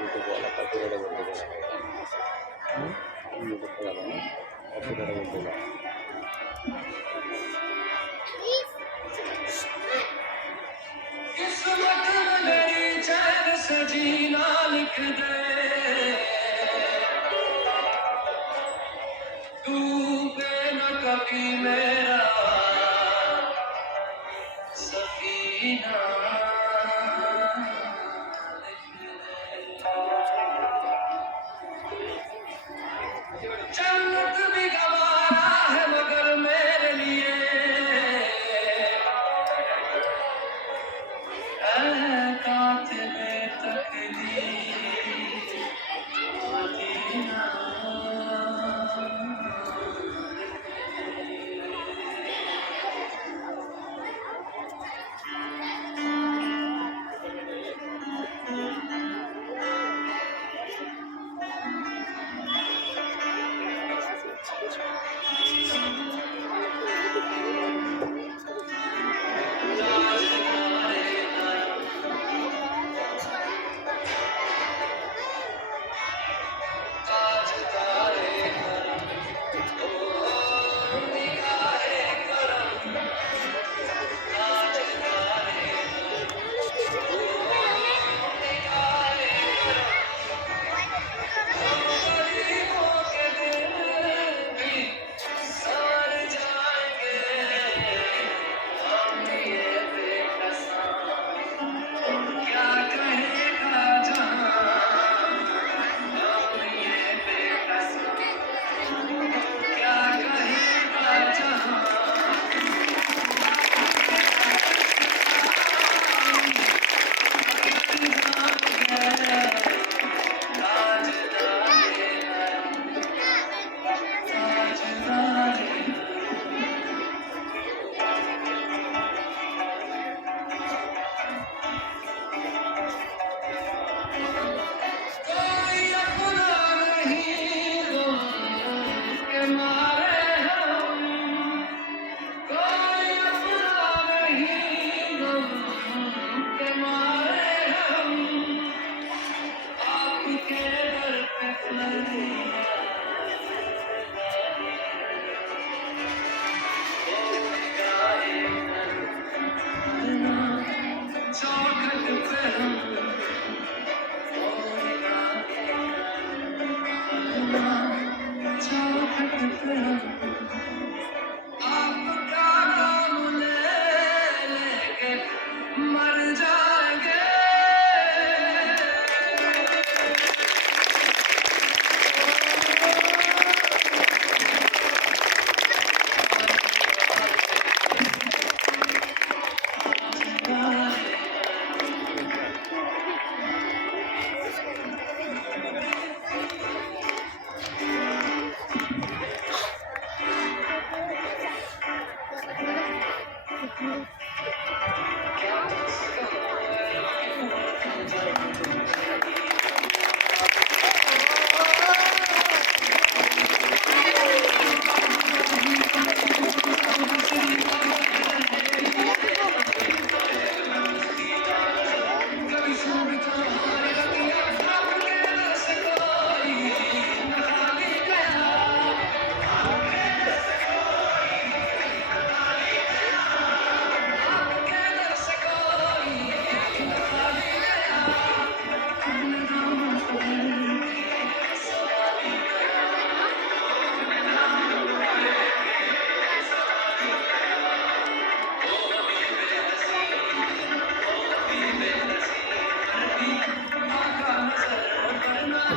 YouTube वाला copyright बोल देगा। यूट्यूब पे डाला ना कॉपीराइट बोल देगा। किस्मत में मेरी चैन से जीना लिख दे, डूबे न कभी मेरा सफीना। जन्नत भी गवारा है मगर मेरे लिए कातिले तकदीर मदीना।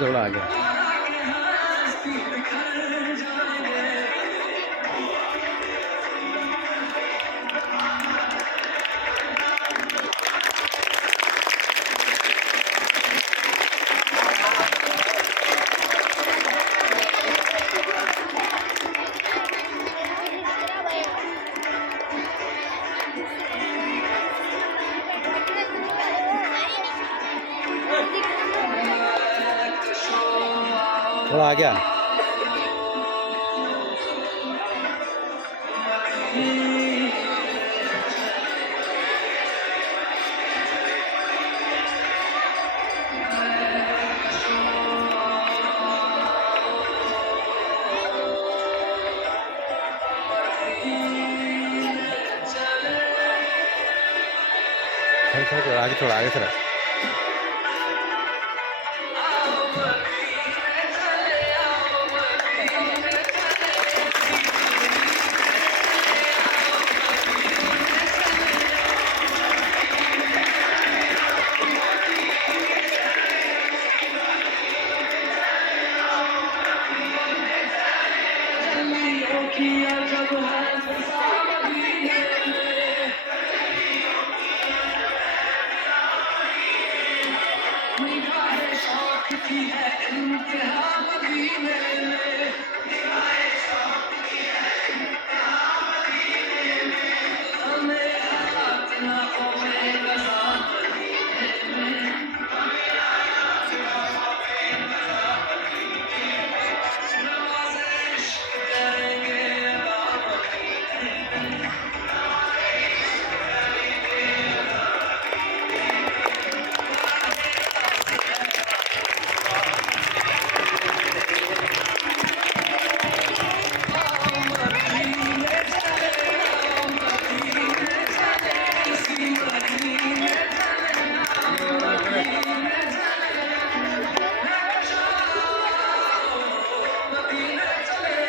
थोड़ा आगे थोड़ा आ गया। सरक आगे थोड़ा आगे सरक। किया जब है मदीने में निगाहें शौक की है इंतहा मदीने में हमें हाथ ना खोए रज़ा मदीने में नवाज़े इश्क करेंगे अदा मदीने में आओ मदीने चले आओ मदीने चले इसी मदीने चले आओ मदीने चले मदीने चले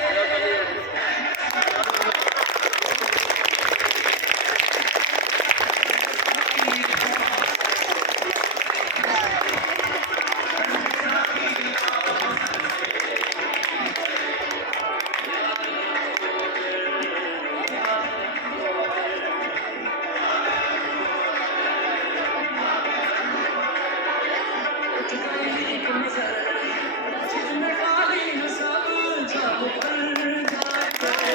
एक नजर जिसमें काली है सब जब भर जाए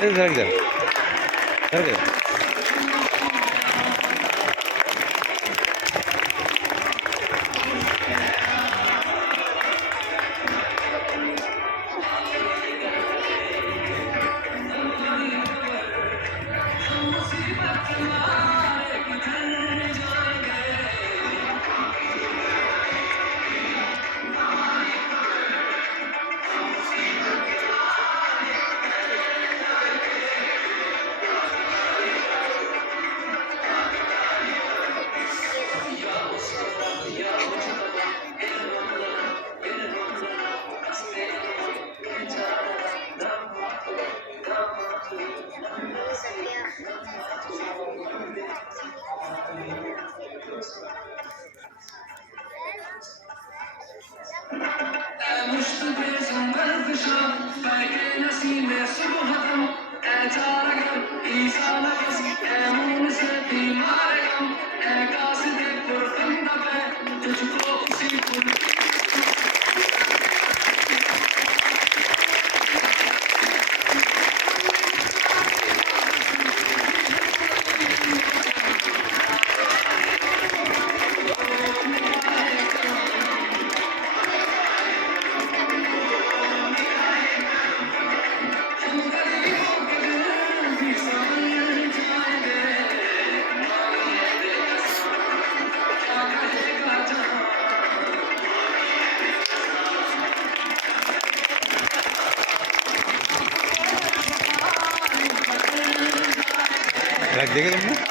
सरक जा सरक जा। मुसीबत मारे किधर जाएंगे मुश्किल संभल फिशा बैठे नसीबे सुबह हम ऐ जारगर ईसा नफस ऐ मून से बीमार हम ऐ कासिद पुरखंड पे तुझको उसी पुर हम गरीबों के दिल भी संभल जाएंगे क्या कहेगा जहां रख देगा तुमने।